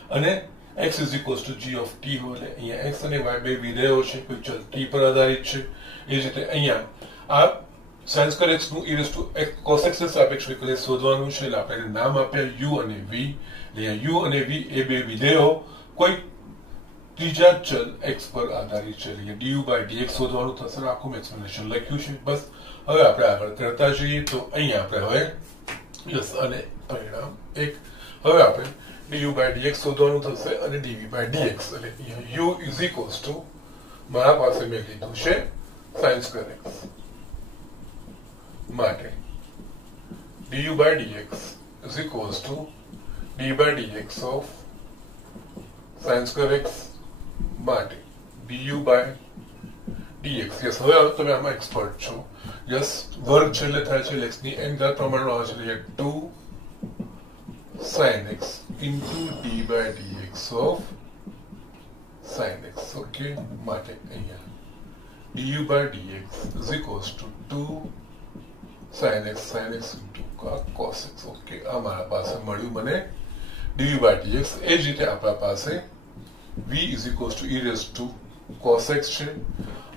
અને x is equals to g of t હોય. એટલે અહીંયા x અને y બે વિધેયો છે, કોઈ ચલ t પર આધારિત છે. એ જ રીતે અહીંયા આ sin square x નું e raised to cos x ને સાપેક્ષ વિકલિત શોધવાનું છે. એટલે આપણે નામ આપ્યા u અને v. અહીંયા u અને v એ બે વિધેયો કોઈ ત્રીજા ચલ x પર આધારિત છે. એટલે du by dx શોધવાનું થશે. આખું એક્સપ્લેનેશન લખ્યું છે. બસ હવે આપણે આગળ કરતા જઈએ. તો અહીંયા આપણે હવે યસ અને પરિણામ એક હવે આપણે du by dx શોધવાનું થશે અને dv by dx. એટલે અહીંયા u is equals to મારા પાસે મેં લીધું છે sin square x માટે du by dx is equals to d by dx of sin square x માટે du by dx. યસ, હવે તમે આમાં એક્સપર્ટ છો. યસ, વર્ગ છેલ્લે થાય છે x ની n ઘાત પ્રમાણનો આવે છે. 2 sin x into d by dx of sin x. Okay, માટે અહીંયા du by dx is equals to 2 sin x into cos x. Okay, આ મારા પાસે મળ્યું મને dv by dx. એ જ રીતે આપણા પાસે v is equals to e raised to cos x છે.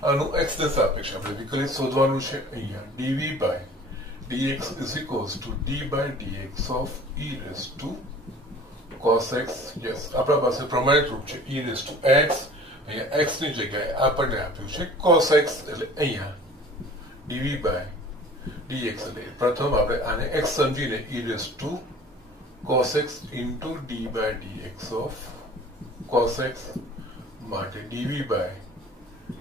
આનું x ને સાપેક્ષ આપણે વિકલિત શોધવાનું છે. અહીંયા dv by dx is equals to d by dx of e raised to cos x. Yes, આપણા પાસે પ્રમાણિત રૂપ છે e raised to x. અહીંયા x ની જગ્યાએ આપણને આપ્યું છે cos x. એટલે અહીંયા dv by dx એટલે પ્રથમ આપણે આને x સમજીને e raised to cos x into d by dx of cos x માટે dv by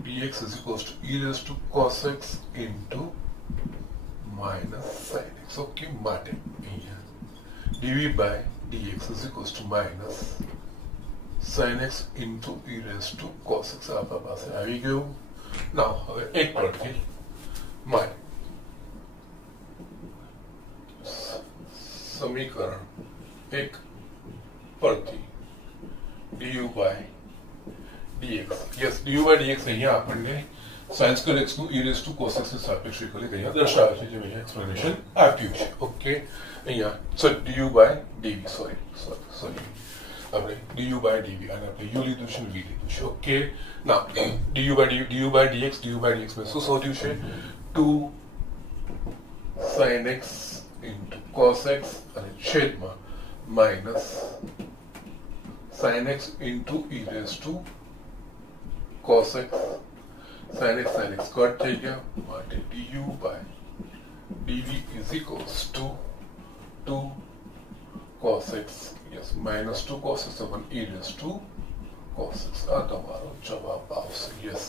dx is equals to e raised to cos x into minus sin x. Okay, માટે અહીંયા dv by dx is equals to minus sin x into e raised to cos x આપણા પાસે આવી ગયું. નાઉ હવે એક પરથી my સમીકરણ એક પરથી du by dx. Yes, du by dx અહીંયા આપણને sin square x નું e raised to cos x ને સાપેક્ષ વિકલિત અહીંયા દર્શાવે છે, જે અહીંયા એક્સપ્લેનેશન આપ્યું છે. ઓકે, અહીંયા સો du by dv, સોરી આપણે du by dv અને આપણે u લીધું છે, v લીધું છે. Okay, now du by dx મેં શું શોધ્યું છે? 2 sin x into cos x અને છેદમાં minus sin x into e raised to cos x. sin x cut થઈ ગયા માટે du by dv is equals to 2 cos x, yes, minus 2 cos x upon e raised to cos x. આ તમારો જવાબ આવશે. Yes,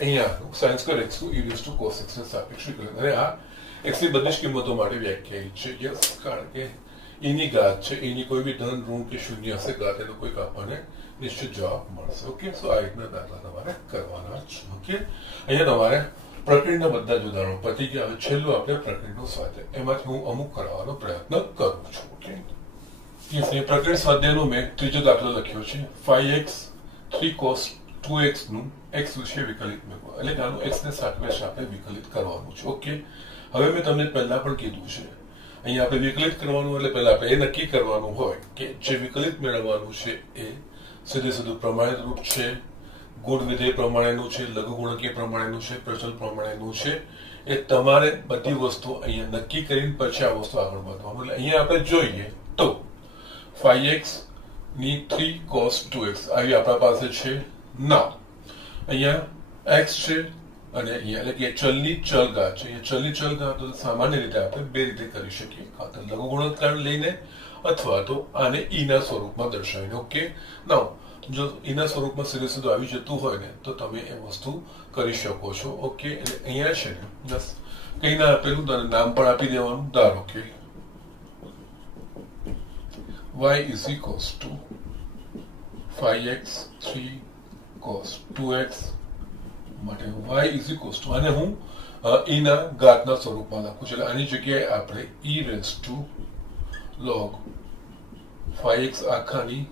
અહીંયા sin square x નું e raised to cos x ને સાપેક્ષ વિકલન, અને આ x ની બધી જ કિંમતો માટે વ્યાખ્યાયિત છે. યસ, કારણ કે એની ઘાત છે, એની કોઈ બી ધન ઋણ કે શૂન્ય હશે ઘાત, એનો કોઈક આપણને નિશ્ચિત જવાબ મળશે. ઓકે, સો આ રીતના દાખલા તમારે કરવાના છે. ઓકે, અહીંયા તમારે પ્રકરણના બધા જ ઉદાહરણો પતી ગયા. હવે છેલ્લું આપણે પ્રકરણનું સ્વાધ્યાય, એમાંથી હું અમુક કરવાનો પ્રયત્ન કરું છું. ઓકે, પ્રકરણ સ્વાધ્યાયનો મેં ત્રીજો દાખલો લખ્યો છે. 5x 3 cos 2x નું x વિશે વિકલિત મેળવો, એટલે કે આનું x ને સાપેક્ષ આપણે વિકલિત કરવાનું છે. ઓકે, હવે મેં તમને પહેલા પણ કીધું છે, અહીંયા આપણે વિકલિત કરવાનું એટલે પહેલા આપણે એ નક્કી કરવાનું હોય કે જે વિકલિત મેળવવાનું છે એ સીધે સીધું પ્રમાણિત રૂપ છે, ગુણ વિધેય પ્રમાણેનું છે, લઘુગુણકીય પ્રમાણેનું છે, પ્રચલ પ્રમાણેનું છે. એ તમારે બધી વસ્તુ અહીંયા નક્કી કરીને પછી આ વસ્તુ આગળ વધવાનું. એટલે અહીંયા આપણે જોઈએ તો 5x ની 3 cos 2x આવી આપણા પાસે છે. નાઉ અહીંયા x છે અને અહીંયા એટલે કે ચલની ચલઘાત છે. અહીંયા ચલની ચલઘાત સામાન્ય રીતે આપણે બે રીતે કરી શકીએ, કાં તો લઘુગુણોત્તર લઈને અથવા તો આને ઈ ના સ્વરૂપમાં દર્શાવીને. ઓકે, નાઉ જો ઈના સ્વરૂપમાં સીધે સીધું આવી જતું હોય ને તો તમે એ વસ્તુ કરી શકો છો. ઓકે, એટલે અહીંયા છે ને બસ કઈ ના આપેલું તને નામ પણ આપી દેવાનું. ધારો કે y is equals to 5x 3 cos 2x માટે y is equals to, અને હું ઈના ઘાતના સ્વરૂપમાં લખું છું. એટલે આની જગ્યાએ આપણે e raised to log 5x આખાની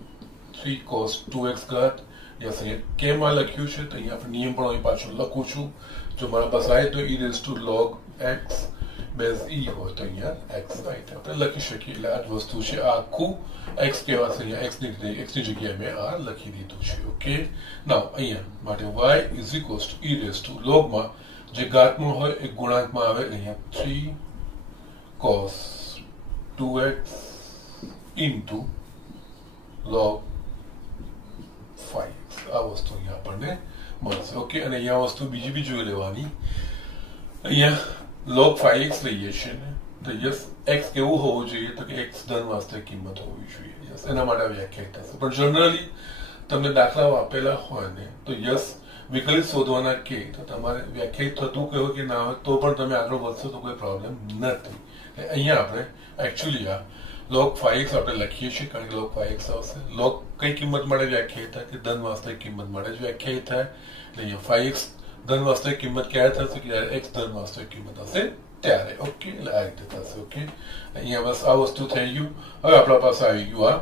3 cos 2x ઘાત, યસ, અહીંયા કેમાં લખ્યું છે તો અહીંયા આપણે નિયમ પણ અહીં પાછળ લખું છું. જો મારા પાસે આવે તો e raised to log x base e હોય તો અહીંયા x આપણે લખી શકીએ. એટલે આ જ વસ્તુ છે. આ આખું x કહેવાશે, અહીંયા x ની જગ્યાએ મેં આ લખી દીધું છે. ઓકે, નાઉ અહીંયા માટે y is equals to e raised to logમાં જે ઘાતમાં હોય એ ગુણાંકમાં આવે, અહીંયા 3 cos 2x into log 5. આ વસ્તુ અહીંયા આપણને મળશે. ઓકે, અને અહીંયા વસ્તુ બીજી બી જોઈ લેવાની. અહીંયા log 5x લઈએ છીએ ને તો યસ x કેવું હોવું જોઈએ તો કે x ધન વાસ્તવિક કિંમત હોવી જોઈએ. યસ, એના માટે વ્યાખ્યાયિત થશે. પણ જનરલી તમને દાખલાઓ આપેલા હોય ને તો યસ વિકલિત શોધવાના કે તો તમારે વ્યાખ્યાયિત થતું કહેવું કે ના હોય તો પણ તમે આગળ વધશો તો કોઈ પ્રોબ્લેમ નથી. અહીંયા આપણે એકચ્યુઅલી આ log 5x આપણે લખીએ છીએ કારણ કે log 5x આવશે. log કઈ કિંમત માટે વ્યાખ્યાયિત થાય કે ધન વાસ્તવિક કિંમત માટે જ વ્યાખ્યાયિત થાય. એટલે અહીંયા 5x ધન વાસ્તવિક કિંમત ક્યારે થશે કે જ્યારે x ધન વાસ્તવિક કિંમત હશે ત્યારે. ઓકે, એટલે આ રીતે થશે. ઓકે, અહીંયા બસ આ વસ્તુ થઈ ગયું. હવે આપણા પાસે આવી ગયું આ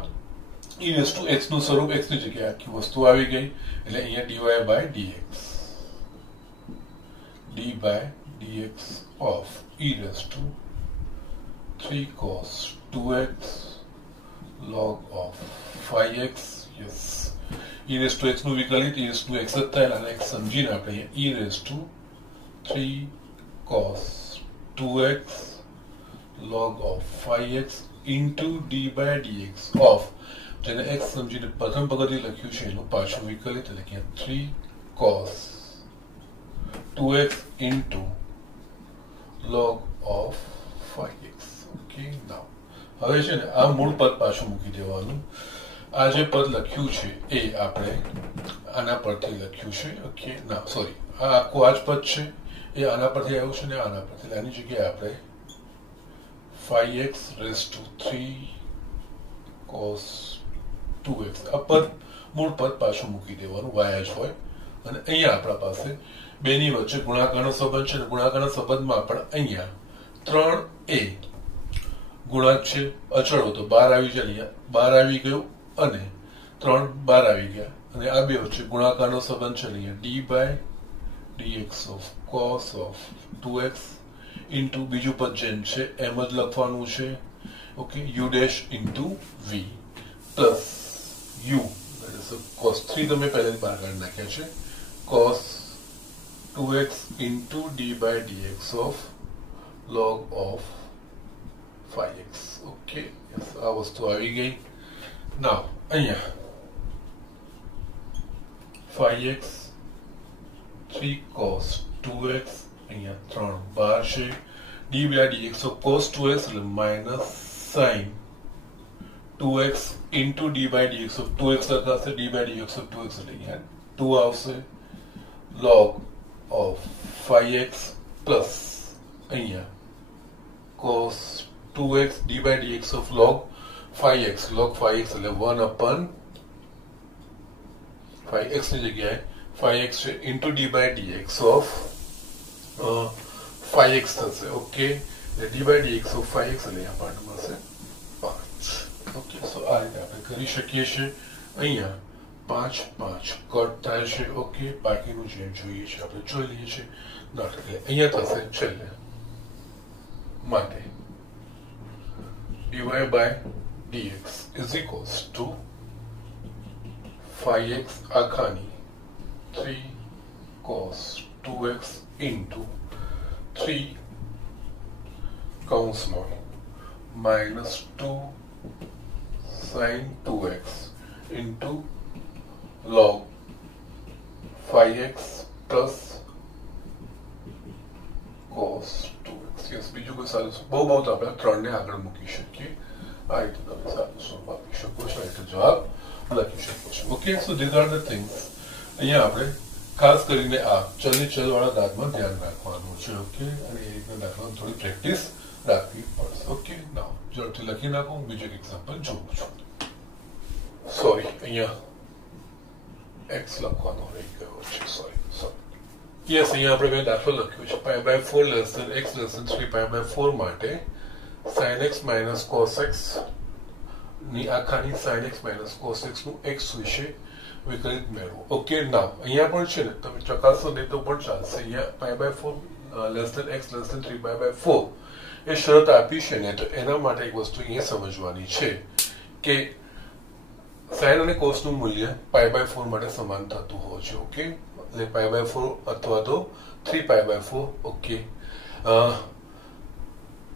e raised to x નું સ્વરૂપ, x ની જગ્યાએ આખી વસ્તુ આવી ગઈ. એટલે અહીંયા dy by dx, d by dx of e raised to 3 cos 2x log of 5x. Yes, e raised to x નું વિકલિત e raised to x જ થાય અને x સમજીને આપણે e raised to 3 cos 2x log of 5x into d by dx of, જેને x સમજીને પ્રથમ પગથી લખ્યું છે એનું પાછું વિકલિત, એટલે કે 3 cos 2x into log of 5x. Okay, now હવે છે ને આ મૂળ પદ પાછું મૂકી દેવાનું. આ જે પદ લખ્યું છે એ આપણે આના પરથી લખ્યું છે. ઓકે, ના સોરી, આ આખું આ જ પદ છે એ આના પરથી આવ્યું છે ને આના પરથી. આની જગ્યાએ આપણે 5x raised to 3 cos 2x આ પદ મૂળ પદ પાછું મૂકી દેવાનું y જ હોય અને અહીંયા આપણા પાસે બેની વચ્ચે ગુણાકારનો સંબંધ છે ગુણાકારના સંબંધમાં પણ અહીંયા 3a ગુણાંક છે અચળો તો 12 આવી જાય અહીંયા 12 આવી ગયો અને 3 12 આવી ગયા અને આ બે વચ્ચે ગુણાકારનો સંબંધ છે અહીંયા d by dx of cos of 2x into બીજું પદ જેમ છે એમ જ લખવાનું છે okay u dash into v plus u that is cos 3 તમે પહેલાથી બહાર કાઢી નાખ્યા છે cos 2x into d by dx of log of 5x okay yes આ વસ્તુ આવી ગઈ નાઉ અહીંયા 5x 3 cos 2x અહીંયા 3 12 છે d by dx of cos 2x એટલે minus sin 2x into d by dx of 2x લખાશે d by dx of 2x એટલે અહીંયા 2 આવશે log of 5x plus અહીંયા cos 2x d by dx of log 5x એટલે 1 upon 5x ની જગ્યાએ 5x છે into d by dx of 5x થશે ઓકે એટલે d by dx of 5x એટલે અહીંયા પાર્ટ મળશે 5 ઓકે સો આ રીતે આપણે કરી શકીએ છીએ અહીંયા 5 5 કટ થાય છે ઓકે બાકીનું જે જોઈએ છે આપણે જોઈ લઈએ છીએ નોટ એટલે અહીંયા થશે છેલ્લે માટે dy by dx is equals to 5x આખાની 3 cos 2x into 3 કૌંસમાં minus 2 sin 2x into log 5x plus cos 2x yes બીજું કોઈ સારું બહુ તો આપણે 3 ને આગળ મૂકી શકીએ આ રીતે તમે સારું સ્વરૂપ આપી શકો છો એટલે જવાબ લખી શકો છો okay so this are the things અહીંયા આપણે ખાસ કરીને આ ચલની ચલવાળા દાખલામાં ધ્યાન રાખવાનું છે ઓકે અને એ રીતના દાખલામાં થોડી પ્રેક્ટિસ રાખવી પડશે ઓકે નાઉ ઝડપથી લખી નાખો હું બીજું એક એક્ઝામ્પલ જોઉં છું સોરી અહીંયા x લખવાનો રહી ગયો છે સોરી યસ અહીંયા આપણે બે દાખલો લખ્યો છે pi by 4 less than x less than 3 pi by 4 માટે sin x minus cos x ની આખાની sin x minus cos x નું x વિશે વિકલિત મેળવો ઓકે નાઉ અહીંયા પણ છે ને તમે ચકાસો નહીં તો પણ ચાલશે અહીંયા pi by 4 less than x less than 3 pi by 4 એ શરત આપી છે ને તો એના માટે એક વસ્તુ અહીંયા સમજવાની છે કે sin અને cos નું મૂલ્ય pi by 4 માટે સમાન થતું હોય છે ઓકે એટલે pi by 4 અથવા તો 3 pi by 4 okay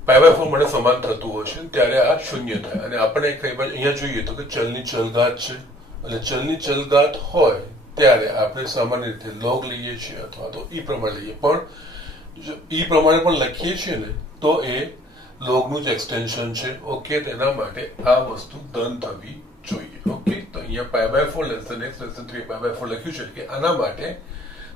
pi by 4 માટે સમાન થતું હોય છે ત્યારે આ શૂન્ય થાય અને આપણે કઈ બાજુ અહીંયા જોઈએ તો કે ચલની ચલઘાત છે એટલે ચલની ચલઘાત હોય ત્યારે આપણે સામાન્ય રીતે log લઈએ છીએ અથવા તો e પ્રમાણે લઈએ પણ જો e પ્રમાણે પણ લખીએ છીએ ને તો એ log નું જ એક્સટેન્શન છે ઓકે તેના માટે આ વસ્તુ ધન થવી જોઈએ ઓકે તો અહીંયા pi by 4 less than x less than 3 pi by 4 લખ્યું છે કે આના માટે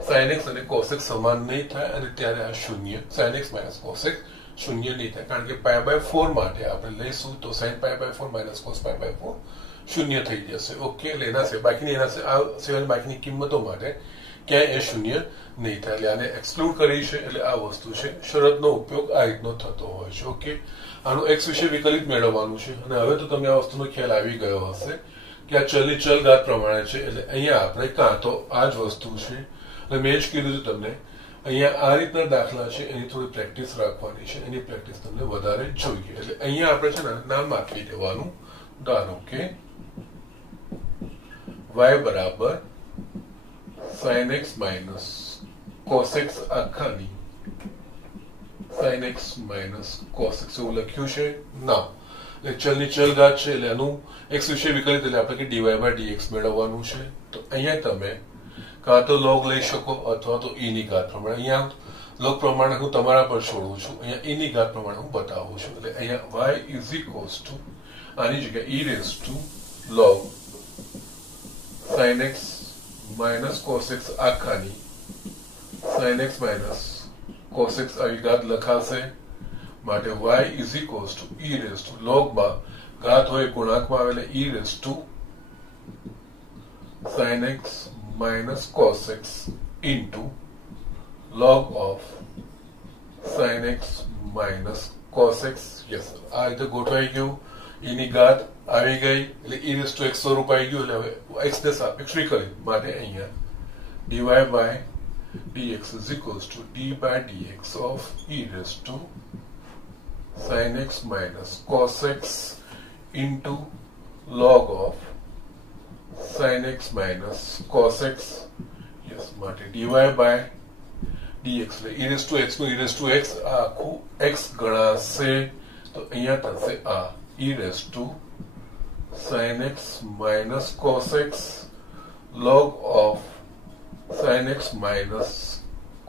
sin x અને cos x સમાન નહીં થાય અને ત્યારે આ શૂન્ય sin x minus cos x શૂન્ય નહીં થાય કારણ કે pi by 4 માટે આપણે લઈશું તો sin pi by 4 minus cos pi by 4 શૂન્ય થઈ જશે ઓકે એટલે એના છે બાકીની એના આ સિવાય બાકીની કિંમતો માટે ક્યાંય એ શૂન્ય નહીં થાય એટલે આને એક્સક્લુડ કરી છે એટલે આ વસ્તુ છે શરતનો ઉપયોગ આ રીતનો થતો હોય છે ઓકે આનું x વિશે વિકલિત મેળવવાનું છે અને હવે તો તમને આ વસ્તુનો ખ્યાલ આવી ગયો હશે કે આ ચલની ચલઘાત પ્રમાણે છે એટલે અહીંયા આપણે કાં તો આ જ વસ્તુ છે એટલે મેં જ કીધું છે તમને અહીંયા આ રીતના દાખલા છે એની થોડી પ્રેક્ટિસ રાખવાની છે એની પ્રેક્ટિસ તમને વધારે જોઈએ એટલે અહીંયા આપણે છે ને નામ આપી દેવાનું ધારો કે y બરાબર sin x minus cos x આખાની sin x minus cos x એવું લખ્યું છે ના ચલની ચલઘાત છે એટલે એનું x વિશે વિકલિત એટલે આપણે કે dy by dx મેળવવાનું છે તો અહીંયા તમે કાં તો log લઈ શકો અથવા તો e ની ઘાત પ્રમાણે અહીંયા log પ્રમાણે હું તમારા પર છોડું છું અહીંયા e ની ઘાત પ્રમાણે હું બતાવું છું એટલે અહીંયા y is equals to આની જગ્યાએ e raised to log sin x minus cos x આખાની sin x minus cos x આવી ઘાત લખાશે માટે y is equals to e raise to log માં ઘાત હોય ગુણાંકમાં આવે એટલે e raise to sin x minus cos x into log of sin x minus cos x. Yes, આ રીતે ગોઠવાઈ ગયું. એની ઘાત આવી ગઈ એટલે e રેઝ ટુ x સ્વરૂપ આવી ગયું. એટલે હવે x ને સાપેક્ષ વિકલિત માટે અહીંયા dy by dx is equals to d by dx of e raised to sin x minus cos x into log of sin x minus cos x. Yes, માટે dy by dx એટલે e raised to x નું e raised to x આખું x ગણાશે તો અહીંયા થશે આ e raised to sin x minus cos x log of sin x minus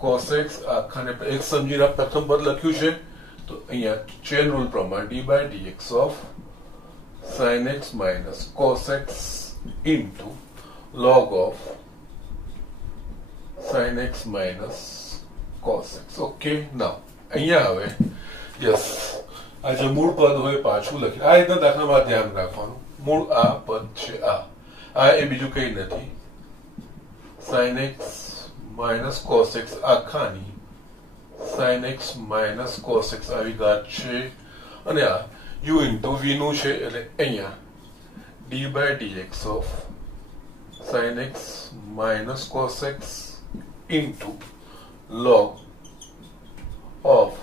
cos x આખાને x સમજીને પ્રથમ પદ લખ્યું છે તો અહીંયા ચેન રૂલ પ્રમાણે d by dx of sin x minus cos x into log of sin x minus cos x. Okay, now અહીંયા હવે યસ આ જે મૂળ પદ હોય પાછું લખી આ રીતના દાખલામાં ધ્યાન રાખવાનું. મૂળ આ પદ છે આ એ બીજું કંઈ નથી. sin x minus cos x આખાની sin x minus cos x આવી ઘાત છે અને આ u into v નું છે એટલે અહીંયા d by dx of sin x minus cos x into log of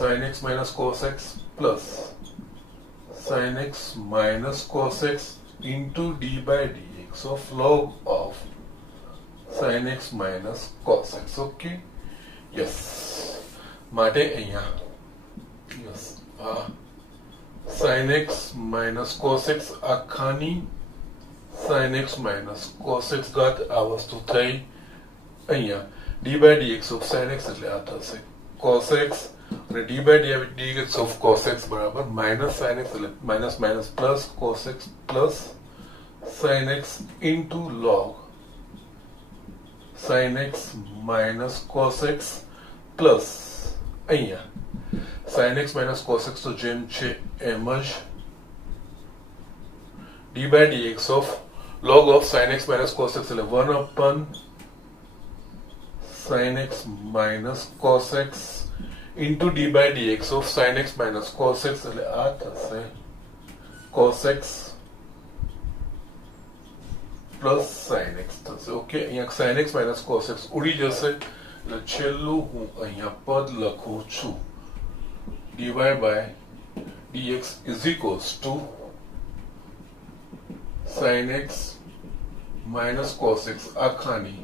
sin x minus cos x plus sin x minus cos x into d by dx of log of sin x minus cos x. Okay, yes, માટે અહીંયા yes sin x minus cos x આખાની sin x minus cos x ઘાત આ વસ્તુ થઈ અહીંયા d by dx of sin x એટલે આ થશે cos x અને d by dx of cos x બરાબર minus sin x એટલે minus minus plus cos x plus sin x into log sin x minus cos x plus અહીંયા sin x minus cos x તો જેમ છે એમ જ d by dx of log of sin x minus cos x એટલે 1 upon sin x minus cos x into d by dx of sin x minus cos x એટલે આ થશે cos x plus sin x થશે. Okay, અહીંયા sin x minus cos x ઉડી જશે એટલે છેલ્લું હું અહીંયા પદ લખું છું dy by dx is equals to sin x minus cos x આખાની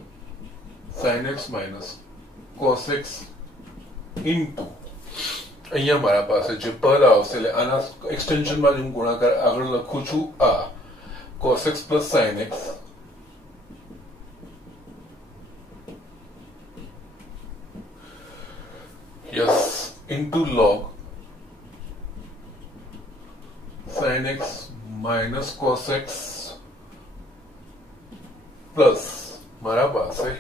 sin x minus cos x into અહીંયા મારા પાસે જે પદ આવશે એટલે આના એક્સટેન્શનમાં હું ગુણાકાર આગળ લખું છું આ cos x plus sin x yes into log sin x minus cos x plus મારા પાસે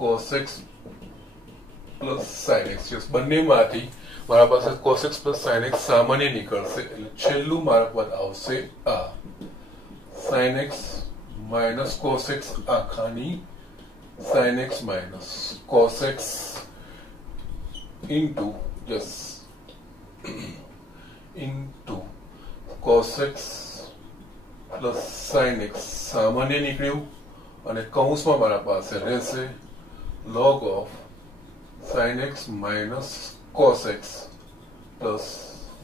cos x plus sin x. yes, બંનેમાંથી મારા પાસે cos x plus sin x સામાન્ય નીકળશે એટલે છેલ્લું મારા પદ આવશે આ sin x minus cos x આખાની sin x minus cos x into just into cos x plus sin x સામાન્ય નીકળ્યું અને કૌંસમાં મારા પાસે રહેશે log of sin x minus cos x plus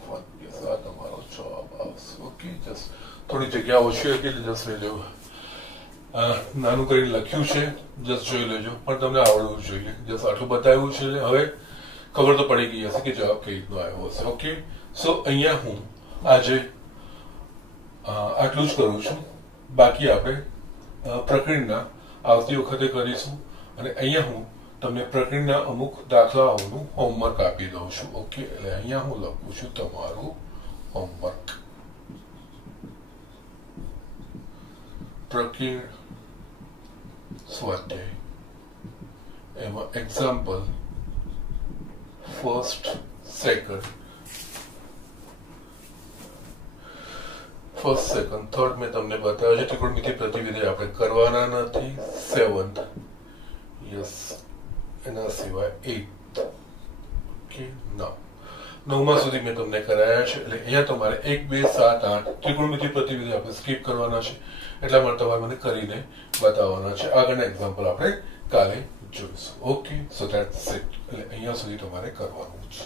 1. yes, આ તમારો જવાબ આવશે. ઓકે, જસ્ટ થોડી જગ્યા ઓછી હતી એટલે જસ્ટ લઈ લેવું. નાનું કરીને લખ્યું છે, જસ્ટ જોઈ લેજો, પણ તમને આવડવું જોઈએ. જસ્ટ આટલું બતાવ્યું છે હવે ખબર તો પડી ગઈ હશે કે જવાબ કઈ રીતનો આવ્યો હશે. ઓકે, સો અહીંયા હું આજે આટલું જ કરું છું. બાકી આપણે પ્રકરણના આવતી વખતે કરીશું અને અહીંયા હું તમને પ્રકરણના અમુક દાખલાઓનું હોમવર્ક આપી દઉં છું. ઓકે, એટલે અહીંયા હું લખું છું તમારું હોમવર્ક. પ્રકરણ સ્વાધ્યાય એમાં એક્ઝામ્પલ ફર્સ્ટ, સેકન્ડ, થર્ડ મેં તમને બતાવ્યું છે. ત્રિકોણમિતિ પ્રતિવિધિ આપણે કરવાના નથી. સેવન્થ, યસ, એના સિવાય 8th. ઓકે, નવમા સુધી મેં તમને કરાયા છે. એટલે અહીંયા તમારે 1, 2, 7, 8 ત્રિકોણમિતિ પ્રતિવિધિ આપણે સ્કીપ કરવાના છે. એટલા માટે તમારે મને કરીને બતાવવાના છે. આગળના એક્ઝામ્પલ આપણે કાલે જોઈશું. Okay, so that's it. એટલે અહીંયા સુધી તમારે કરવાનું છે.